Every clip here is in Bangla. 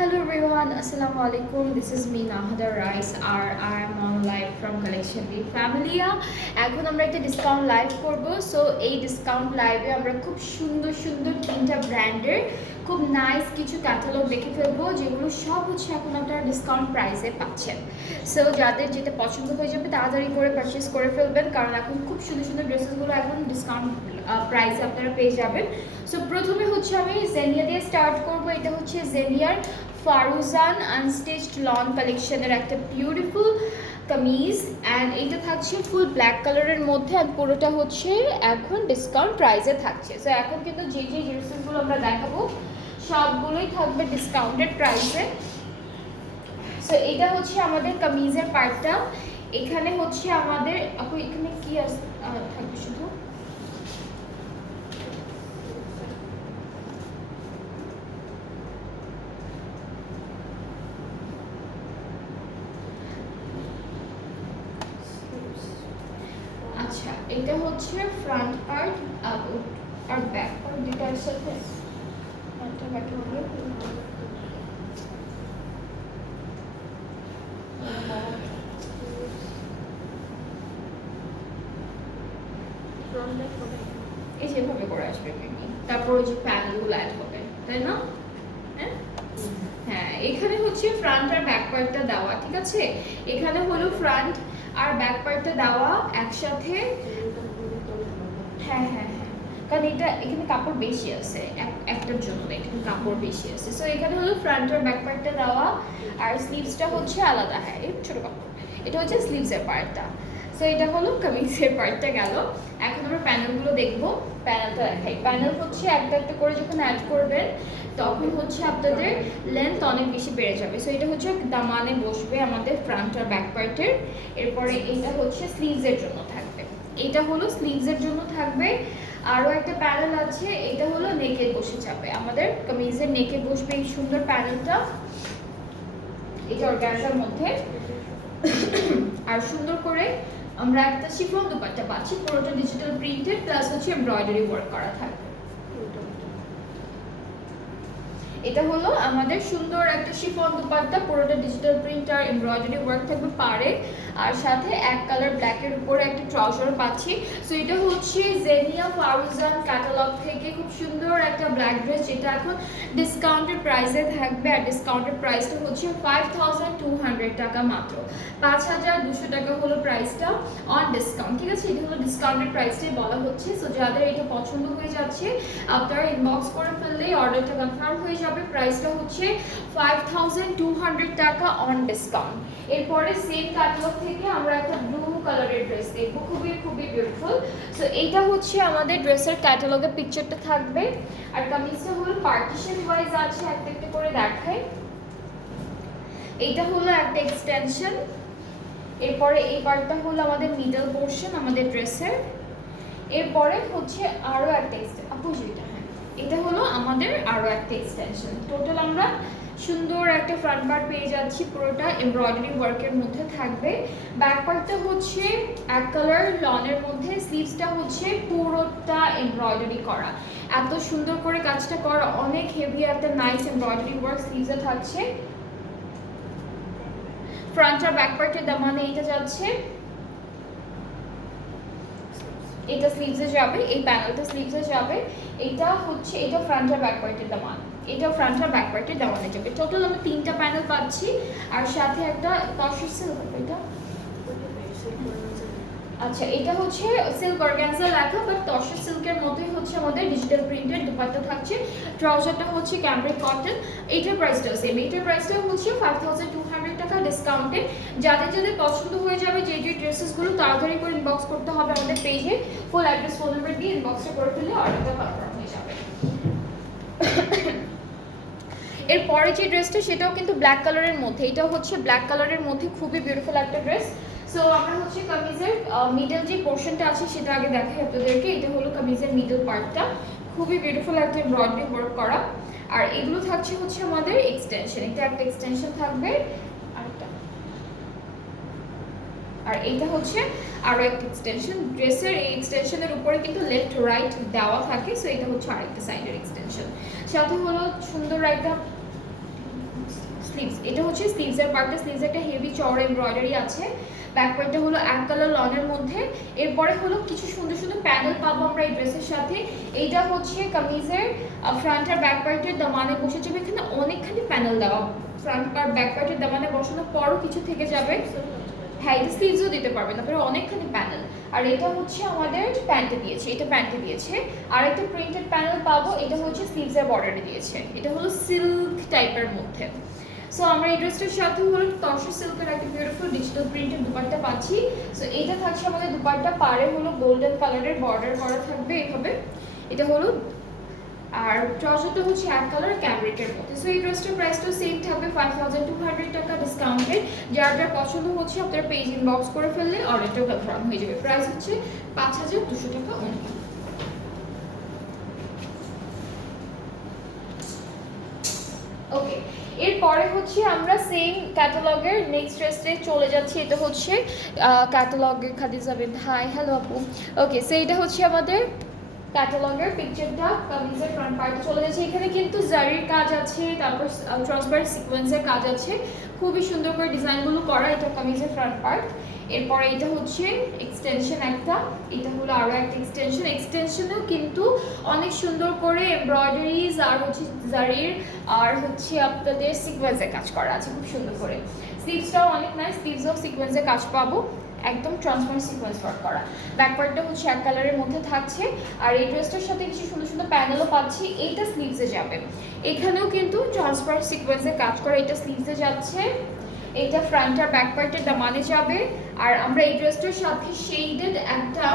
Hello everyone, Assalamu alaikum. This is me Nahada Rice R I am on live from Collection B Family. এখন আমরা একটা ডিসকাউন্ট লাইভ করব। সো এই ডিসকাউন্ট লাইভে আমরা খুব সুন্দর সুন্দর তিনটা ব্র্যান্ডের খুব নাইস কিছু ক্যাটালগ দেখে ফেলবো, যেগুলো সব হচ্ছে এখন আপনারা ডিসকাউন্ট প্রাইসে পাচ্ছেন। সো যাদের যেটা পছন্দ হয়ে যাবে তাড়াতাড়ি করে পারচেস করে ফেলবেন, কারণ এখন খুব সুন্দর সুন্দর ড্রেসেসগুলো এখন ডিসকাউন্ট প্রাইসে আপনারা পেয়ে যাবেন। সো প্রথমে হচ্ছে আমি জেনিয়া দিয়ে স্টার্ট করব। এটা হচ্ছে জেনিয়ার ফারুজান আনস্টিচড লন কালেকশনের একটা বিউটিফুল কামিজ, অ্যান্ড এটা থাকছে ফুল ব্ল্যাক কালারের মধ্যে, অ্যান্ড পুরোটা হচ্ছে এখন ডিসকাউন্ট প্রাইসে থাকছে। সো এখন কিন্তু যে যে ড্রেসেসগুলো আমরা দেখাবো সবগুলোই থাকবে ডিসকাউন্টেড প্রাইসে। সো এটা হচ্ছে আমাদের কামিজের পার্টটা। এখানে হচ্ছে আমাদের এখানে কি থাকবে শুধু আচ্ছা, এটা হচ্ছে ফ্রন্ট পার্ট আর ব্যাক পার্ট দুটার সাথে ফ্রন্টটা ব্যাকে হলো। এই যেভাবে করে আসবে মেবি, তারপর ওই যে প্যানেলগুলো অ্যাড হবে, তাই না? হ্যাঁ, এখানে হচ্ছে ফ্রন্ট আর ব্যাক পার্টটা দেওয়া, ঠিক আছে? এখানে হলো ফ্রন্ট আর ব্যাক পার্টটা দেওয়া একসাথে। হ্যাঁ হ্যাঁ হ্যাঁ, কারণ এটা এখানে কাপড় বেশি আছে, একটার জন্য এখানে কাপড় বেশি আছে। সো এখানে হলো ফ্রন্ট আর ব্যাক পার্টটা দেওয়া, আর স্লিভসটা হচ্ছে আলাদা। হ্যাঁ, এই ছোট কাপড়, এটা হচ্ছে স্লিভসের পার্টটা। সো এটা হলো কামিজের পার্টটা গেল। এখন আমরা প্যানেলগুলো দেখবো। প্যানেলটা দেখাই। প্যানেল হচ্ছে একটা একটা করে যখন অ্যাড করবেন তখন হচ্ছে আপনাদের লেন্থ অনেক বেশি বেড়ে যাবে। সো এটা হচ্ছে দামানে বসবে আমাদের ফ্রন্ট আর ব্যাক পার্টের। এরপরে এটা হচ্ছে স্লিভসের জন্য থাকবে, এটা হলো স্লিভসের জন্য থাকবে। আরও একটা প্যানেল আছে, এটা হলো নেকে বসে যাবে, আমাদের কামিজের নেকে বসবে এই সুন্দর প্যানেলটা। এটা অর্গানজার মধ্যে। আর সুন্দর করে আমরা একটা শিফন দুপাট্টা পাচ্ছি, পুরোটা ডিজিটাল প্রিন্টেড, প্লাস হচ্ছে এমব্রয়ডারি ওয়ার্ক করা থাকবে। এটা হলো আমাদের সুন্দর একটা শিফন দুপাট্টা, পুরোটা ডিজিটাল প্রিন্ট আর এমব্রয়ডারি ওয়ার্ক থাকবে পাড়ে, আর সাথে এক কালার ব্ল্যাকের উপরে একটা ট্রাউজার পাচ্ছি। সো এটা হচ্ছে জেনিয়া ফারুজান ক্যাটালগ থেকে খুব সুন্দর একটা ব্ল্যাক ড্রেস, যেটা এখন ডিসকাউন্টেড প্রাইসে থাকবে। আর ডিসকাউন্টেড প্রাইসটা হচ্ছে 5200 টাকা মাত্র, 5200 টাকা হলো প্রাইসটা অন ডিসকাউন্ট, ঠিক আছে? এটা হলো ডিসকাউন্টেড প্রাইসটাই বলা হচ্ছে। সো যাদের এটা পছন্দ হয়ে যাচ্ছে আপনারা ইনবক্স করে ফেললেই অর্ডারটা কনফার্ম হয়ে যাবে। প্রাইসটা হচ্ছে 5200 টাকা অন ডিসকাউন্ট। এরপরে সেম ক্যাটালগ থেকে আমরা একটা ব্লু কালারের ড্রেস দেখবো, খুবই খুবই বিউটিফুল। সো এইটা হচ্ছে আমাদের ড্রেসের ক্যাটালগের পিকচারটা থাকবে। আর কামিজটা হলো পার্টিশন ওয়াইজ আছে, একটা একটা করে দেখাই। এইটা হলো একটা এক্সটেনশন। এরপরে এই পার্টটা হলো আমাদের মিডল পোর্শন আমাদের ড্রেসের। এরপরে হচ্ছে আরও একটা অপোজিটটা, হ্যাঁ, এটা হলো আমাদের আরও একটা এক্সটেনশন। টোটাল আমরা সুন্দর একটা ফ্রন্ট পার্ট পেয়ে যাচ্ছি, পুরোটা এমব্রয়ডারি ওয়ার্কের মধ্যে থাকবে। ব্যাক পার্টটা হচ্ছে এক কালার লনের মধ্যে, স্লিভসটা হচ্ছে পুরোটা এমব্রয়ডারি করা, এত সুন্দর করে কাজটা করা, অনেক হেভি একটা নাইস এমব্রয়ডারি ওয়ার্ক স্লিভসে থাকছে। ফ্রন্ট আর ব্যাক পার্টের দামানে এইটা যাচ্ছে, এটা স্লিভসে যাবে, এই প্যানেলটা স্লিভসে যাবে। এটা হচ্ছে এটা ফ্রন্ট আর ব্যাক পার্টের দামান, এটা ফ্রন্ট আর ব্যাক পার্টের দামানে যাবে। টোটাল আমরা তিনটা প্যানেল পাচ্ছি, আর সাথে একটা তসর সিল্ক, এটা আচ্ছা, এটা হচ্ছে সিল্ক অর্গানজা লেখা, বাট তসর সিল্কের মতোই হচ্ছে আমাদের ডিজিটাল প্রিন্টেড দুপাট্টা থাকছে। ট্রাউজারটা হচ্ছে ক্যামব্রিক কটন। এইটার প্রাইসটাও সেম, এইটার প্রাইসটাও হচ্ছে 5200 টাকা ডিসকাউন্টে। যাদের যাদের পছন্দ হয়ে যাবে যে যে ড্রেসেসগুলো তাড়াতাড়ি করে ইনবক্স করতে হবে আমাদের পেজে, ফুল অ্যাড্রেস ফোন নাম্বার দিয়ে ইনবক্সে করে ফেলে অর্ডারটা কনফার্ম হয়ে যাবে। এরপরে যে ড্রেসটা সেটাও কিন্তু ব্ল্যাক কালারের মধ্যে, এটাও হচ্ছে ব্ল্যাক কালারের মধ্যে, খুবই বিউটিফুল একটা ড্রেস। সো আমরা হচ্ছে কামিজের মিডল যে পোর্শনটা আছে সেটা আগে দেখাই আপনাদেরকে। এটা হলো কামিজের মিডল পার্টটা, খুবই বিউটিফুল একটা এমব্রয়ডারি ওয়ার্ক করা। আর এগুলো থাকছে হচ্ছে আমাদের এক্সটেনশন, এটা একটা এক্সটেনশন থাকবে, আরেকটা, আর এইটা হচ্ছে আরও একটা এক্সটেনশন। ড্রেসের এই এক্সটেনশনের উপরে কিন্তু লেফট রাইট দেওয়া থাকে। সো এটা হচ্ছে আরেকটা সাইডের এক্সটেনশন, সাথে হলো সুন্দর একটা স্লিভস, এটা হচ্ছে স্লিভসের পার্টটা। স্লিভস একটা হেভি চওড়া এমব্রয়ডারি আছে। ব্যাক পার্টটা হলো এক কালার লনের মধ্যে। এরপরে হলো কিছু সুন্দর সুন্দর প্যানেল পাবো আমরা এই ড্রেসের সাথে। এইটা হচ্ছে কামিজের ফ্রন্ট আর ব্যাক পার্টের দামানে বসে যাবে। এখানে অনেকখানি প্যানেল দেওয়া, ফ্রন্ট পার্ট ব্যাক পার্টের দামানে বসানোর পরও কিছু থেকে যাবে। হ্যাঁ, এটা স্লিভসও দিতে পারবেন, তারপরে অনেকখানি প্যানেল। আর এটা হচ্ছে আমাদের প্যান্টে দিয়েছে, এটা প্যান্টে দিয়েছে। আর একটা প্রিন্টেড প্যানেল পাবো, এটা হচ্ছে স্লিভসের বর্ডারে দিয়েছে। এটা হলো সিল্ক টাইপের মধ্যে। সো আমরা এই ড্রেসটার সাথে হলো তসর সিল্কের একটা বিউটিফুল ডিজিটাল প্রিন্টেড দুপাট্টা পাচ্ছি। সো এইটা থাকছে আমাদের দুপাট্টা, পাড়ে হলো গোল্ডেন কালারের বর্ডার করা থাকবে এভাবে। এটা হলো, আর ট্রাউজারটা হচ্ছে এক কালার ক্যামরিকের মধ্যে। সো এই ড্রেসটার প্রাইসটাও সেম থাকবে 5200 টাকা ডিসকাউন্টেড। যার যার পছন্দ হচ্ছে আপনারা পেজ ইনবক্স করে ফেললে অর্ডারটাও কনফার্ম হয়ে যাবে। প্রাইস হচ্ছে 5200 টাকা অনলি। ওকে, এরপরে হচ্ছে আমরা সেম ক্যাটালগের নেক্সট ড্রেসে চলে যাচ্ছি। এটা হচ্ছে ক্যাটালগের খাদিজা বিন, হাই হ্যালো আপু। ওকে, সো এটা হচ্ছে আমাদের ক্যাটালগের পিকচারটা কামিজের ফ্রন্ট পার্টে চলে যাচ্ছে। এখানে কিন্তু জারির কাজ আছে, তারপর ট্রান্সপারেন্ট সিকোয়েন্সের কাজ আছে, খুবই সুন্দর করে ডিজাইনগুলো করা। এটা কামিজের ফ্রন্ট পার্ট। এরপরে এটা হচ্ছে এক্সটেনশন একটা, এটা হলো আরও একটা এক্সটেনশন। এক্সটেনশনেও কিন্তু অনেক সুন্দর করে এমব্রয়ডারিজ আর হচ্ছে জারির আর হচ্ছে আপনাদের সিকোয়েন্সের কাজ করা আছে খুব সুন্দর করে। স্লিভসটাও অনেক নাইস, স্লিভসও সিকোয়েন্সের কাজ পাবো, একদম ট্রান্সপারেন্ট সিকোয়েন্স ওয়ার্ক করা। ব্যাক পার্টটা হচ্ছে এক কালারের মধ্যে থাকছে। আর এই ড্রেসটার সাথে কিছু সুন্দর সুন্দর প্যানেলও পাচ্ছি। এইটা স্লিভসে যাবে, এখানেও কিন্তু ট্রান্সপারেন্ট সিকোয়েন্সের কাজ করা। এটা স্লিভসে যাচ্ছে, এটা ফ্রন্ট আর ব্যাক পার্টের দামানে যাবে। আর আমরা এই ড্রেসটার সাথে শেডেড একটা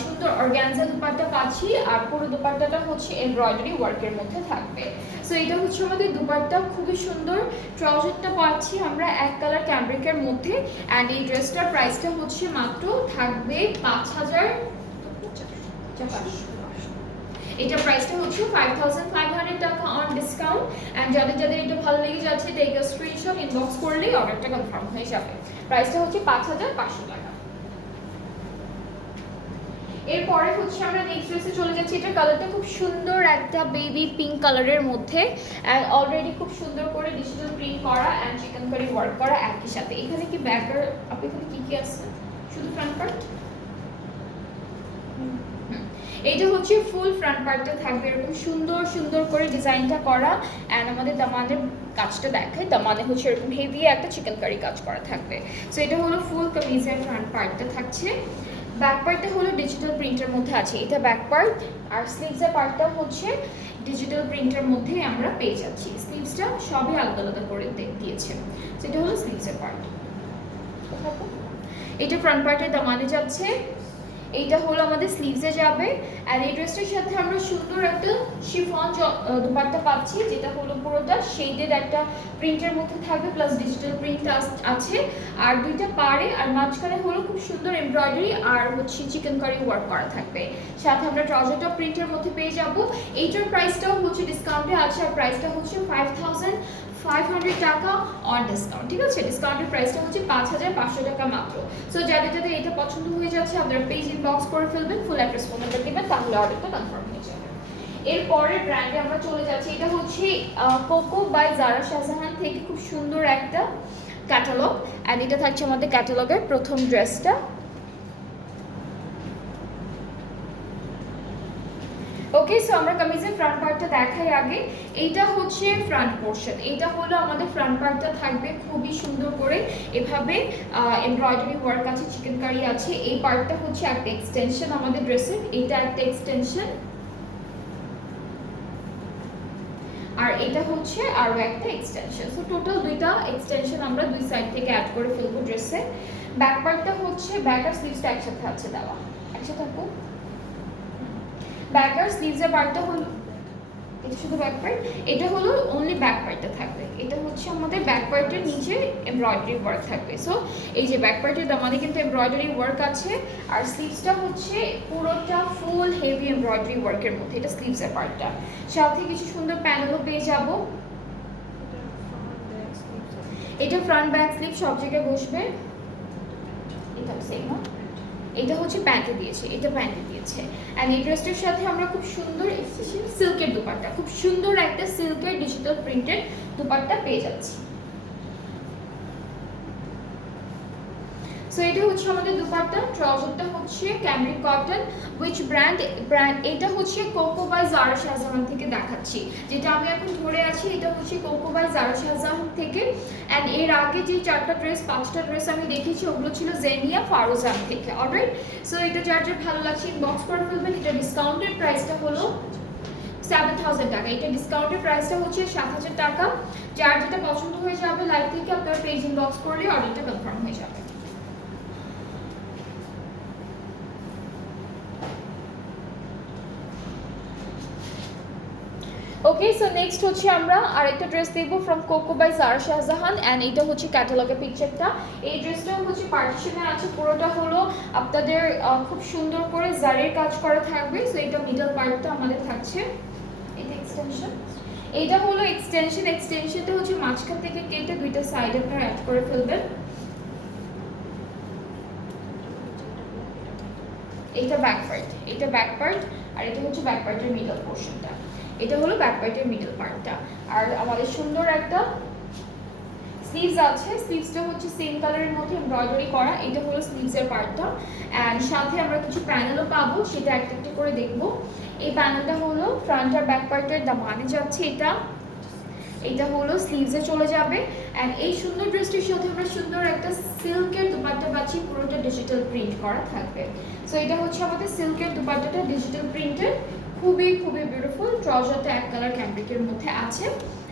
সুন্দর অর্গানজা দুপাট্টা পাচ্ছি। আর পুরো দুপাট্টাটা হচ্ছে এমব্রয়ডারি ওয়ার্কের মধ্যে থাকবে। সো এটা হচ্ছে আমাদের দুপাট্টা, খুবই সুন্দর। ট্রাউজারটা পাচ্ছি আমরা এক কালার ক্যামব্রিকের মধ্যে। অ্যান্ড এই ড্রেসটার প্রাইসটা হচ্ছে মাত্র থাকবে 5000। এটা প্রাইসটা হচ্ছে 5500 টাকা অন ডিসকাউন্ট। অ্যান্ড যাদের যাদের এটা ভালো লেগে যাচ্ছে টেক আ স্ক্রিনশট, ইনবক্স করলেই অর্ডারটা কনফার্ম হয়ে যাবে। প্রাইসটা হচ্ছে 5500 টাকা। এরপরে হচ্ছে আমরা নেক্সট ড্রেসে চলে যাচ্ছি। এটা কালারটা খুব সুন্দর, একটা বেবি পিঙ্ক কালারের মধ্যে। অ্যান্ড অলরেডি খুব সুন্দর করে ডিজিটাল প্রিন্ট করা অ্যান্ড চিকেন কারি ওয়ার্ক করা একই সাথে। এখানে কি ব্যাকার আপনি এখানে কি কি আছে? শুধু ফ্রন্ট পার্ট। এইটা হচ্ছে ফুল ফ্রন্ট পার্টটা থাকবে এরকম সুন্দর সুন্দর করে ডিজাইনটা করা। অ্যান্ড আমাদের দামানের কাজটা দেখায়, দামানে হচ্ছে এরকম হেভি একটা চিকেন কারি কাজ করা থাকবে। সো এটা হলো ফুল কামিজের ফ্রন্ট পার্টটা থাকছে। ব্যাক পার্টটা হলো ডিজিটাল প্রিন্টের মধ্যে আছে, এটা ব্যাক পার্ট। আর স্লিভসের পার্টটা হচ্ছে ডিজিটাল প্রিন্টের মধ্যে আমরা পেয়ে যাচ্ছি। স্লিভসটা সবই আলাদা আলাদা করে দিয়েছে। সো এটা হলো স্লিভসের পার্ট। এটা ফ্রন্ট পার্টের দামানে যাচ্ছে, এইটা হলো আমাদের স্লিভসে যাবে। আর এই ড্রেসটার সাথে আমরা সুন্দর একটা শিফন দুপাট্টা পাচ্ছি, যেটা হলো পুরোটা শেডেড একটা প্রিন্টের মধ্যে থাকবে, প্লাস ডিজিটাল প্রিন্ট আছে। আর দুইটা পাড়ে আর মাঝখানে হলো খুব সুন্দর এমব্রয়ডারি আর হচ্ছে চিকেন কারি ওয়ার্ক করা থাকবে। সাথে আমরা ট্রাউজারটা প্রিন্টের মধ্যে পেয়ে যাব। এইটার প্রাইসটাও হচ্ছে ডিসকাউন্টে আছে, আর প্রাইসটা হচ্ছে 5500 টাকা অন ডিসকাউন্ট। ঠিক আছে, ডিসকাউন্টের প্রাইসটা হচ্ছে 5500 টাকা মাত্র। সো যাদের যাদের এটা পছন্দ হয়ে যাচ্ছে আপনারা পেজ ইনবক্স করে ফেলবেন, ফুল অ্যাড্রেস ফোন নাম্বার দিবেন, তাহলে অর্ডারটা কনফার্ম হয়ে যাবে। এরপরের ব্র্যান্ডে আমরা চলে যাচ্ছি। এটা হচ্ছে কোকো বাই জারা শাহজাহান থেকে খুব সুন্দর একটা ক্যাটালগ। অ্যান্ড এটা থাকছে আমাদের ক্যাটালগের প্রথম ড্রেসটা। ওকে, সো আমরা কামিজের ফ্রন্ট পার্টটা দেখাই আগে। এইটা হচ্ছে ফ্রন্ট পোর্শন, এইটা হলো আমাদের ফ্রন্ট পার্টটা থাকবে খুবই সুন্দর করে এভাবে এমব্রয়ডারি ওয়ার্ক আছে, চিকেন কারি আছে। এই পার্টটা হচ্ছে একটা এক্সটেনশন আমাদের ড্রেসের, এইটা একটা এক্সটেনশন। আর এটা হচ্ছে আরও একটা এক্সটেনশন। সো টোটাল দুইটা এক্সটেনশন আমরা দুই সাইড থেকে অ্যাড করে ফেলবো ড্রেসে। ব্যাক পার্টটা হচ্ছে ব্যাক আর স্লিভসটা একসাথে আছে দেওয়া, একসাথে থাকবো। ব্যাক আর স্লিভসের পার্টটা হলো এটা শুধু ব্যাক পার্ট, এটা হলো অনলি ব্যাক পার্টটা থাকবে। এটা হচ্ছে আমাদের ব্যাক পার্টের নিচে এমব্রয়ডারি ওয়ার্ক থাকবে। সো এই যে ব্যাক পার্টের দামানে কিন্তু এমব্রয়ডারি ওয়ার্ক আছে। আর স্লিভসটা হচ্ছে পুরোটা ফুল হেভি এমব্রয়ডারি ওয়ার্কের মধ্যে, এটা স্লিভসের পার্টটা। সাথে কিছু সুন্দর প্যানেলও পেয়ে যাব। এটা ফ্রন্ট ব্যাক স্লিভ সব জায়গায় বসবে। এটা সেম না, এটা হচ্ছে প্যান্টে দিয়েছে, এটা প্যান্টে দিয়েছে। অ্যান্ড এই ড্রেসটার সাথে আমরা খুব সুন্দর সিল্কের দুপাট্টা, খুব সুন্দর একটা সিল্কের ডিজিটাল প্রিন্টেড দুপাট্টা পেয়ে যাচ্ছি। সো এটা হচ্ছে আমাদের দুপাট্টা, ট্রাউজারটা হচ্ছে ক্যামরিক কটন। Which brand? এটা হচ্ছে কোকো বাই জারা শাহজাহান থেকে দেখাচ্ছি, যেটা আমি এখন ধরে আছি এটা হচ্ছে কোকো বাই জারা শাহজাহান থেকে। অ্যান্ড এর আগে যে 4টা ড্রেস 5টা ড্রেস আমি দেখেছি ওগুলো ছিল জেনিয়া ফারোজান থেকে। অলরাইট, সো এটা যার যার ভালো লাগছে ইনবক্স করে ফেলবেন। এটা ডিসকাউন্টেড প্রাইসটা হলো 7000 টাকা। এটা ডিসকাউন্টের প্রাইসটা হচ্ছে 7000 টাকা। যার যেটা পছন্দ হয়ে যাবে লাইভ থেকে আপনার পেজ ইনবক্স করলে অর্ডারটা কনফার্ম হয়ে যাবে। ওকে, সো নেক্সট হচ্ছে আমরা আরেকটা ড্রেস দেখবো from Coco by Zara Shahjahan. And এটা হচ্ছে ক্যাটালগের পিকচারটা। এই ড্রেসটাও হচ্ছে পার্টিশনে আছে, পুরোটা হলো আপনাদের খুব সুন্দর করে জারির কাজ করা থাকবে। সো এটা মিডল পার্টটা আমাদের থাকছে, এটা এক্সটেনশন, এটা হলো এক্সটেনশনটা হচ্ছে মাঝখান থেকে কেটে দুইটা সাইড আপনারা অ্যাড করে ফেলবেন। এটা ব্যাক পার্ট, আর এটা হচ্ছে ব্যাক পার্টের মিডল পোর্শনটা। এটা হলো ব্যাক পার্টের মিডল পার্টটা। আর আমাদের সুন্দর একটা স্লিভস আছে, স্লিভসটা হচ্ছে সেম কালারের মধ্যে এমব্রয়ডারি করা। এটা হলো স্লিভসের পার্টটা। অ্যান্ড সাথে আমরা কিছু প্যানেলও পাবো, সেটা একটা একটা করে দেখবো। এই প্যানেলটা হলো ফ্রন্ট আর ব্যাক পার্টের দামানে যাচ্ছে, এটা হলো স্লিভসে চলে যাবে। অ্যান্ড এই সুন্দর ড্রেসটির সাথে আমরা সুন্দর একটা সিল্কের দুপাট্টা পাচ্ছি, পুরোটা ডিজিটাল প্রিন্ট করা থাকবে। সো এটা হচ্ছে আমাদের সিল্কের দুপাট্টাটা ডিজিটাল প্রিন্টেড, খুবই খুবই বিউটিফুল। ট্রাউজারটা এক কালার ক্যামব্রিকের মধ্যে আছে।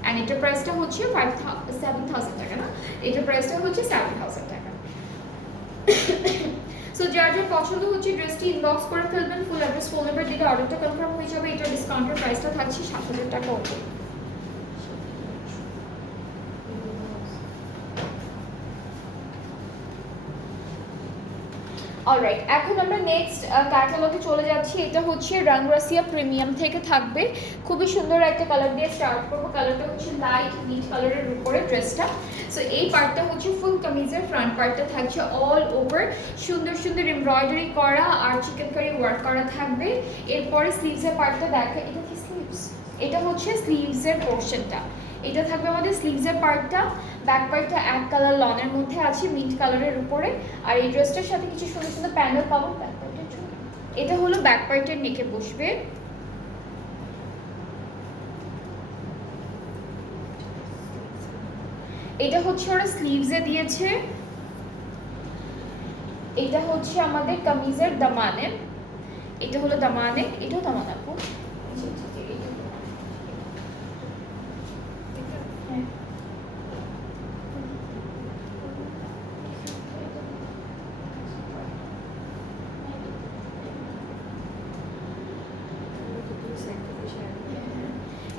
অ্যান্ড এটার প্রাইসটা হচ্ছে 7000 টাকা, না এটার প্রাইসটা হচ্ছে 7000 টাকা। সো যার যার পছন্দ হচ্ছে ড্রেসটি ইনবক্স করে ফেলবেন, ফুল অ্যাড্রেস ফোন নাম্বার দিলে অর্ডারটা কনফার্ম হয়ে যাবে। এটার ডিসকাউন্টের প্রাইসটা থাকছে 7000 টাকা ওপর। অলরাইট, এখন আমরা নেক্সট ক্যাটালগে চলে যাচ্ছি। এটা হচ্ছে রাংরাসিয়া প্রিমিয়াম থেকে থাকবে, খুবই সুন্দর একটা কালার দিয়ে স্টার্ট করবো। কালারটা হচ্ছে লাইট মিট কালারের উপরে ড্রেসটা। সো এই পার্টটা হচ্ছে ফুল কামিজের ফ্রন্ট পার্টটা থাকছে অল ওভার সুন্দর সুন্দর এমব্রয়ডারি করা আর চিকেন কারি ওয়ার্ক করা থাকবে। এরপরে স্লিভসের পার্টটা দেখা, এটা কি স্লিভস? এটা হচ্ছে স্লিভসের পোর্শনটা, এটা থাকবে আমাদের স্লিভসের পার্টটা। ব্যাক পার্টটা এক কালার লনের মধ্যে আছে মিন্ট কালারের উপরে। আর এই ড্রেসটার সাথে কিছু সুন্দর সুন্দর প্যানেল পাবো ব্যাক পার্টের জন্য। এটা হলো ব্যাক পার্টের নেকে বসবে। এটা হচ্ছে ওরা স্লিভসে দিয়েছে। এটা হচ্ছে আমাদের কামিজের দামানে, এটা হলো দামানে, এটাও দামান আপু।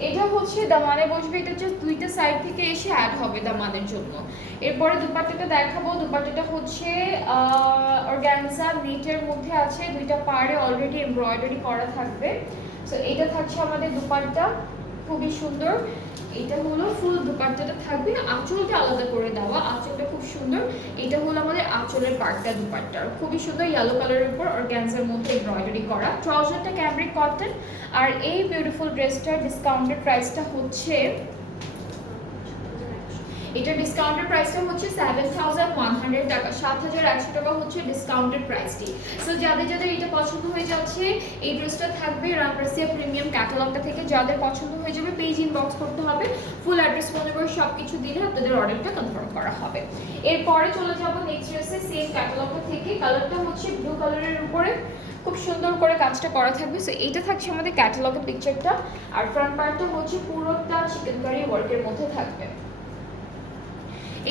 এটা হচ্ছে দামানে বসবে, এটা হচ্ছে দুইটা সাইড থেকে এসে অ্যাড হবে দামানের জন্য। এরপরে দুপাট্টাটা দেখাবো। দুপাট্টাটা হচ্ছে অর্গানজা নেটের মধ্যে আছে, দুইটা পাড়ে অলরেডি এমব্রয়ডারি করা থাকবে। সো এটা থাকছে আমাদের দুপাট্টা, খুবই সুন্দর। এটা হলো ফুল দুপাট্টাটা থাকবে, আঁচলটা আলাদা করে দেওয়া, আঁচলটা খুব সুন্দর। এটা হলো আমাদের আঁচলের পার্টটা দুপাট্টার, খুবই সুন্দর ইয়েলো কালারের উপর অর্গানজার মধ্যে এমব্রয়ডারি করা। ট্রাউজারটা ক্যামব্রিক কটন। আর এই বিউটিফুল ড্রেসটার ডিসকাউন্টেড প্রাইসটা হচ্ছে, এটা ডিসকাউন্টেড প্রাইসটা হচ্ছে 7100 টাকা, 7100 টাকা হচ্ছে ডিসকাউন্টেড প্রাইসটি। সো যাদের যাদের এটা পছন্দ হয়ে যাচ্ছে, এই ড্রেসটা থাকবে রাংরাসিয়া প্রিমিয়াম ক্যাটালগটা থেকে। যাদের পছন্দ হয়ে যাবে পেজ ইনবক্স করতে হবে, ফুল অ্যাড্রেস ফোন নাম্বার সব কিছু দিলে আপনাদের অর্ডারটা কনফার্ম করা হবে। এরপরে চলে যাব নেক্সট ড্রেসে, সেম ক্যাটালগটা থেকে। কালারটা হচ্ছে ব্লু কালারের উপরে খুব সুন্দর করে কাজটা করা থাকবে। সো এইটা থাকছে আমাদের ক্যাটালগের পিকচারটা। আর ফ্রন্ট পার্টটা হচ্ছে পুরোটা চিকেন কারি ওয়ার্কের মধ্যে থাকবে।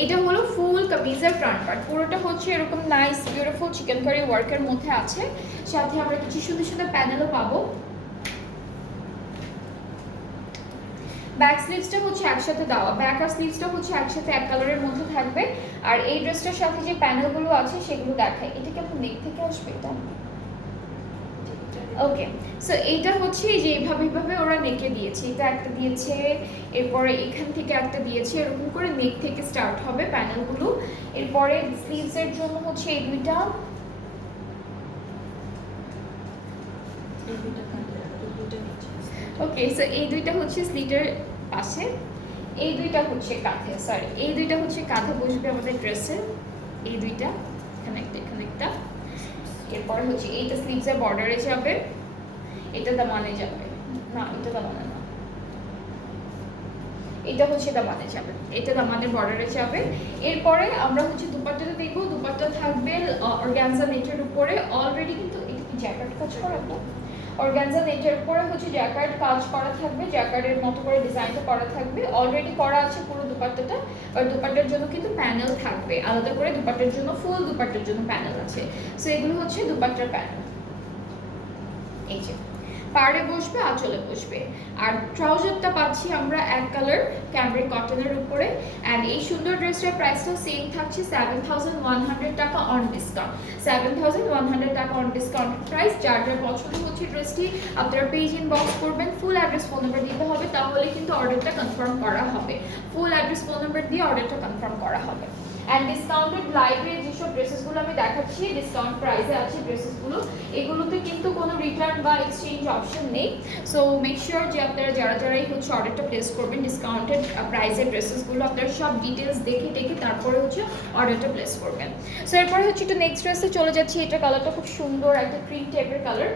এটা হলো ফুল কামিজের ফ্রন্ট পার্ট, পুরোটা হচ্ছে এরকম নাইস বিউটিফুল চিকেন কারি ওয়ার্কের মধ্যে আছে। সাথে আমরা কিছু সুন্দর সুন্দর প্যানেলও পাবো। ব্যাক স্লিভসটা হচ্ছে একসাথে দেওয়া, ব্যাক আর স্লিভসটা হচ্ছে একসাথে এক কালারের মধ্যে থাকবে। আর এই ড্রেসটার সাথে যে প্যানেলগুলো আছে সেগুলো দেখায়। এটা কেমন নেক থেকে আসবে এটা? ওকে, সো এইটা হচ্ছে যে এইভাবে ওরা নেকে দিয়েছে, এটা একটা দিয়েছে, এরপরে এখান থেকে একটা দিয়েছে, এরকম করে নেক থেকে স্টার্ট হবে প্যানেলগুলো। এরপরে স্লিভসের জন্য হচ্ছে এই দুইটা, ওকে। সো এই দুইটা হচ্ছে স্লিটের পাশে, এই দুইটা হচ্ছে কাঁধে, সরি এই দুইটা হচ্ছে কাঁধে বসবে আমাদের ড্রেসের, এই দুইটা। এখানে একটা এরপরে হচ্ছে এইটা স্লিভসের বর্ডারে যাবে, এটা দামানে যাবে না, এটা দামানে না, এটা হচ্ছে দামানে যাবে, এটা দামানের বর্ডারে যাবে। এরপরে আমরা হচ্ছে দুপাট্টাটা দেখবো। দুপাট্টা থাকবে অর্গানজা নেটের উপরে, অলরেডি কিন্তু এটা কি জ্যাকেট কাজ করাবো, অর্গানজা নেটের উপরে হচ্ছে জ্যাকেট কাজ করা থাকবে, জ্যাকেটের মতো করে ডিজাইনটা করা থাকবে, অলরেডি করা আছে পুরো দুপাট্টাটা। আর দুপাট্টার জন্য কিন্তু প্যানেল থাকবে আলাদা করে, দুপাট্টার জন্য ফুল দুপাট্টার জন্য প্যানেল আছে। সো এগুলো হচ্ছে দুপাট্টার প্যানেল, এই যে পাড়ে বসবে, আঁচলে বসবে। আর ট্রাউজারটা পাচ্ছি আমরা এক কালার ক্যামব্রিক কটনের উপরে। অ্যান্ড এই সুন্দর ড্রেসটার প্রাইসটাও সেম থাকছে 7100 টাকা অন ডিসকাউন্ট, 7100 টাকা অন ডিসকাউন্ট প্রাইস। যার যার পছন্দ হচ্ছে ড্রেসটি আপনারা পেজ ইনবক্স করবেন, ফুল অ্যাড্রেস ফোন নাম্বার দিতে হবে, তাহলে কিন্তু অর্ডারটা কনফার্ম করা হবে। ফুল অ্যাড্রেস ফোন নাম্বার দিয়ে অর্ডারটা কনফার্ম করা হবে। অ্যান্ড ডিসকাউন্টেড লাইভে যেসব ড্রেসেসগুলো আমি দেখাচ্ছি ডিসকাউন্ট প্রাইসে আছে ড্রেসেসগুলো, এগুলোতে কিন্তু কোনো রিটার্ন বা এক্সচেঞ্জ অপশন নেই। সো মেক শিওর যে আপনারা যারাই হচ্ছে অর্ডারটা প্লেস করবেন ডিসকাউন্টেড প্রাইসের ড্রেসেসগুলো আপনারা সব ডিটেলস দেখে তারপরে হচ্ছে অর্ডারটা প্লেস করবেন। সো এরপরে হচ্ছে একটু নেক্সট ড্রেসে চলে যাচ্ছি। এটা কালারটা খুব সুন্দর, একটা ক্রিম টাইপের কালার।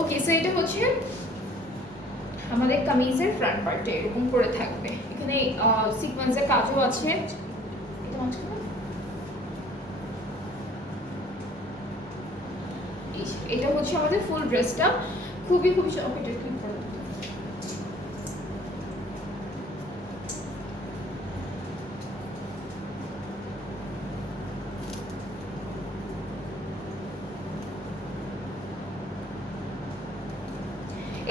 ওকে, সো এটা হচ্ছে আমাদের কামিজের ফ্রন্ট পার্টটা এরকম করে থাকবে, এখানে সিকোয়েন্সের কাজও আছে। এটা হচ্ছে আমাদের ফুল ড্রেসটা, খুবই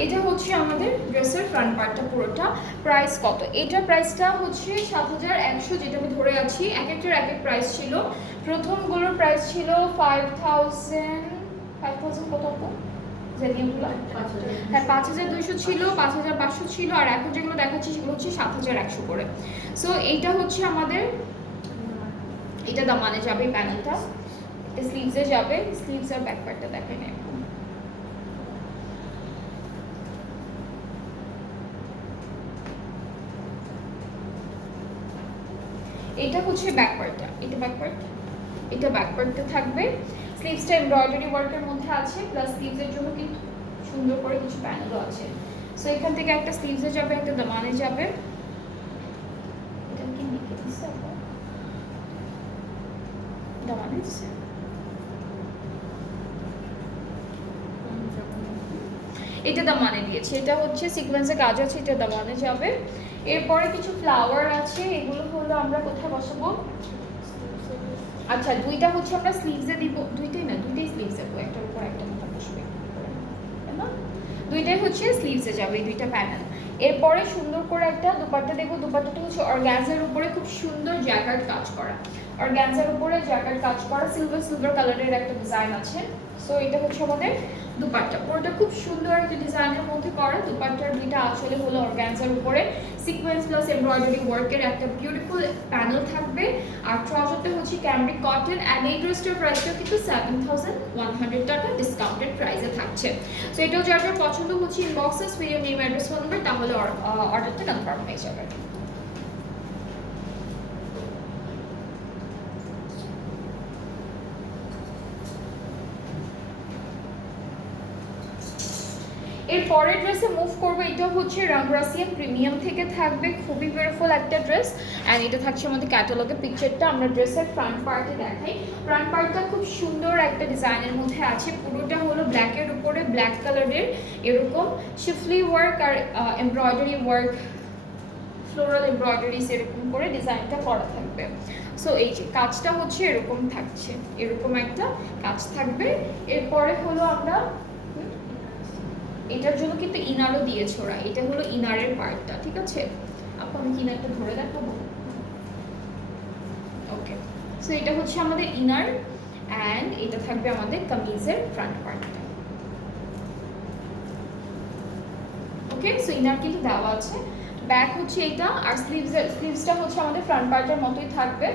এটা হচ্ছে আমাদের ড্রেসের ফ্রন্ট পার্টটা পুরোটা। প্রাইস কত? এটার প্রাইসটা হচ্ছে 7100, যেটা আমি ধরে আছি। এক একটার এক এক প্রাইস ছিল। প্রথমগুলোর প্রাইস ছিল 5000 কত হ্যাঁ 5200 ছিল, 5500 ছিল, আর এখন যেগুলো দেখাচ্ছি সেগুলো হচ্ছে 7100 করে। সো এইটা হচ্ছে আমাদের, এটা দামানে যাবে প্যানেলটা, এটা স্লিভসে যাবে, স্লিভস আর ব্যাক পার্টটা দেখেন। এটা হচ্ছে ব্যাক পার্টটা, এটা ব্যাক পার্টটা থাকবে। স্লিভসটা এমব্রয়ডারি ওয়ার্কের মধ্যে আছে, প্লাস স্লিভসের জন্য কিন্তু সুন্দর করে কিছু প্যানেলও আছে। সো এখান থেকে একটা স্লিভসে যাবে, একটা দামানে যাবে। এটা কি লিখে দিচ্ছে দামানে দিচ্ছে, এটা দামানে দিয়েছে। এটা হচ্ছে সিকোয়েন্সের কাজ আছে, এটা দামানে যাবে। এরপরে কিছু ফ্লাওয়ার আছে, এগুলো হলো আমরা কোথায় বসাবো? আচ্ছা, দুইটা হচ্ছে আমরা স্লিভসে দিব, দুইটাই স্লিভসে দেবো, একটার উপর একটা মতো বসবে, দুইটাই হচ্ছে স্লিভসে যাবে এই দুইটা প্যানেল। এরপরে সুন্দর করে একটা দুপাট্টা দেখবো। দুপাট্টাটা হচ্ছে অর্গানজার উপরে খুব সুন্দর জ্যাকেট কাজ করা, অর্গানজার উপরে জ্যাকেট কাজ করা, সিলভার কালারের একটা ডিজাইন আছে। সো এটা হচ্ছে আমাদের দুপাট্টা, পুরোটা খুব সুন্দর একটা ডিজাইনের মধ্যে করা। দুপাট্টার দুইটা আঁচলে হলো অর্গানজার উপরে সিকোয়েন্স প্লাস এমব্রয়ডারি ওয়ার্কের একটা বিউটিফুল প্যানেল থাকবে। আর ট্রাউজারটা হচ্ছে ক্যামব্রিক কটন। অ্যান্ড এই ড্রেসটার প্রাইসটা কিন্তু 7100 টাকা ডিসকাউন্টেড প্রাইসে থাকছে। সো এটাও যার যার পছন্দ হচ্ছে ইনবক্সে video name address phone number, তাহলে অর্ডারটা কনফার্ম হয়ে যাবে। এর পরের ড্রেসে মুভ করবো। এটা হচ্ছে রামরাসিয়ান প্রিমিয়াম থেকে থাকবে, খুবই বিউটিফুল একটা ড্রেস। অ্যান্ড এটা থাকছে আমাদের ক্যাটালগের পিকচারটা। আমরা ড্রেসের ফ্রন্ট পার্টে দেখাই। ফ্রন্ট পার্টটা খুব সুন্দর একটা ডিজাইনের মধ্যে আছে, পুরোটা হলো ব্ল্যাকের উপরে ব্ল্যাক কালারের এরকম শিফলি ওয়ার্ক আর এমব্রয়ডারি ওয়ার্ক, ফ্লোরাল এমব্রয়ডারিজ এরকম করে ডিজাইনটা করা থাকবে। সো এই যে কাজটা হচ্ছে এরকম থাকছে, এরকম একটা কাজ থাকবে। এরপরে হলো আমরা এটার জন্য কিন্তু ইনারও দিয়েছে ওরা, এটা হলো ইনারের পার্টটা, ঠিক আছে? আপু আমি ইনারটা ধরে দেখাবো। ওকে, সো এটা হচ্ছে আমাদের ইনার, অ্যান্ড এটা থাকবে আমাদের কামিজের ফ্রন্ট পার্টটা। ওকে, সো ইনার কিন্তু দেওয়া আছে, ব্যাক হচ্ছে এটা, আর স্লিভসটা হচ্ছে আমাদের ফ্রন্ট পার্টের মতোই থাকবে।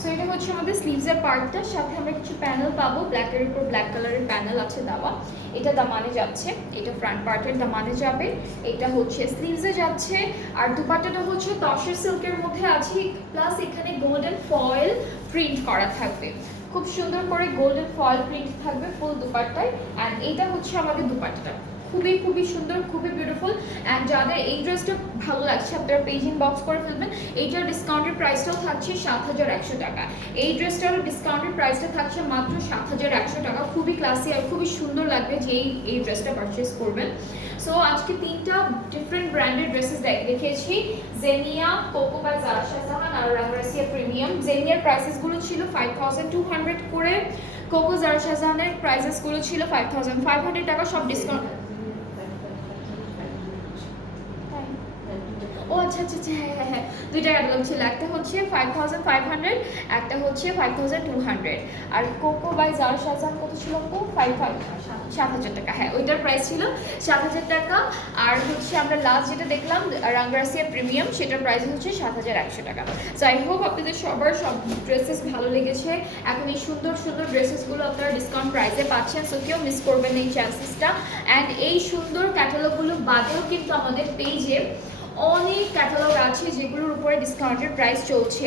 সো এটা হচ্ছে আমাদের স্লিভসের পার্টটা, সাথে আমরা কিছু প্যানেল পাবো, ব্ল্যাকের উপর ব্ল্যাক কালারের প্যানেল আছে দেওয়া। এটা দামানে যাচ্ছে, এটা ফ্রন্ট পার্টের দামানে যাবে, এটা হচ্ছে স্লিভসে যাচ্ছে। আর দুপাট্টাটা হচ্ছে তসর সিল্কের মধ্যে আছে, প্লাস এখানে গোল্ডেন ফয়েল প্রিন্ট করা থাকবে, খুব সুন্দর করে গোল্ডেন ফয়েল প্রিন্ট থাকবে ফুল দুপাট্টায়। অ্যান্ড এইটা হচ্ছে আমাদের দুপাট্টাটা, খুবই খুবই সুন্দর, খুবই বিউটিফুল। অ্যান্ড যাদের এই ড্রেসটা ভালো লাগছে আপনারা পেজ ইনবক্স করে ফেলবেন। এইটার ডিসকাউন্টের প্রাইসটাও থাকছে 7,100 টাকা। এই ড্রেসটার ডিসকাউন্টের প্রাইসটা থাকছে মাত্র 7,100 টাকা। খুবই ক্লাসি আর খুবই সুন্দর লাগবে যে এই ড্রেসটা পারচেস করবেন। সো আজকে 3টা ডিফারেন্ট ব্র্যান্ডের ড্রেসেস দেখিয়েছি, জেনিয়া, কোকো বাই জারা শাহজাহান আর রাঙ্গারাসিয়া প্রিমিয়াম। জেনিয়ার প্রাইসেসগুলো ছিল 5,200 করে, কোকো জারা শাহজাহানের প্রাইসেসগুলো ছিল 5,500 টাকা, সব ডিসকাউন্ট। ও আচ্ছা আচ্ছা আচ্ছা, হ্যাঁ হ্যাঁ হ্যাঁ, দুইটা ক্যাটালগ ছিল, একটা হচ্ছে 5,500, একটা হচ্ছে 5,200। আর কোকো বাই জারা শাহজাহান কত ছিল তো 7,000 টাকা, হ্যাঁ ওইটার প্রাইস ছিল 7,000 টাকা। আর হচ্ছে আমরা লাস্ট যেটা দেখলাম রাঙ্গারাসিয়া প্রিমিয়াম, সেটার প্রাইস হচ্ছে 7,100 টাকা। সো আই হোপ আপনাদের সবার সব ড্রেসেস ভালো লেগেছে। এখন এই সুন্দর সুন্দর ড্রেসেসগুলো আপনারা ডিসকাউন্ট প্রাইসে পাচ্ছেন, সো কেউ মিস করবেন এই চান্সেসটা। অ্যান্ড এই সুন্দর ক্যাটালগুলো বাদেও কিন্তু আমাদের পেজে অনেক ক্যাটালগ আছে যেগুলোর উপরে ডিসকাউন্টের প্রাইস চলছে,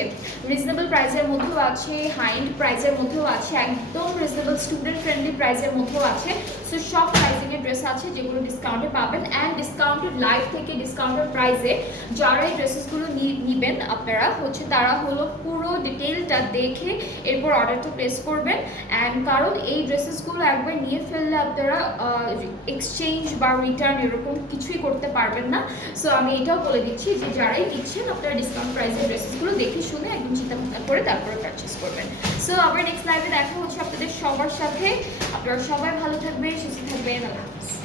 রিজনেবল প্রাইসের মধ্যেও আছে, হাই এন্ড প্রাইসের মধ্যেও আছে, একদম রিজনেবল স্টুডেন্ট ফ্রেন্ডলি প্রাইসের মধ্যেও আছে। সো সব প্রাইসিংয়ের ড্রেস আছে যেগুলো ডিসকাউন্টে পাবেন। অ্যান্ড ডিসকাউন্টেড লাইভ থেকে ডিসকাউন্টেড প্রাইসে যারা এই ড্রেসেসগুলো নেবেন আপনারা হচ্ছে তারা হলো পুরো ডিটেলটা দেখে এরপর অর্ডারটা প্লেস করবেন। অ্যান্ড কারণ এই ড্রেসেসগুলো একবার নিয়ে ফেললে আপনারা এক্সচেঞ্জ বা রিটার্ন এরকম কিছুই করতে পারবেন না। সো আমি এটাও বলে দিচ্ছি যে যারাই নিচ্ছেন আপনারা ডিসকাউন্ট প্রাইসের ড্রেসেসগুলো দেখে শুনে একদম চিন্তা ভাবনা করে তারপরে পারচেস করবেন। সো আবার নেক্সট লাইভে দেখা হচ্ছে আপনাদের সবার সাথে। আপনারা সবাই ভালো থাকবেন, সুস্থ থাকবেন, আল্লাহ হাফেজ।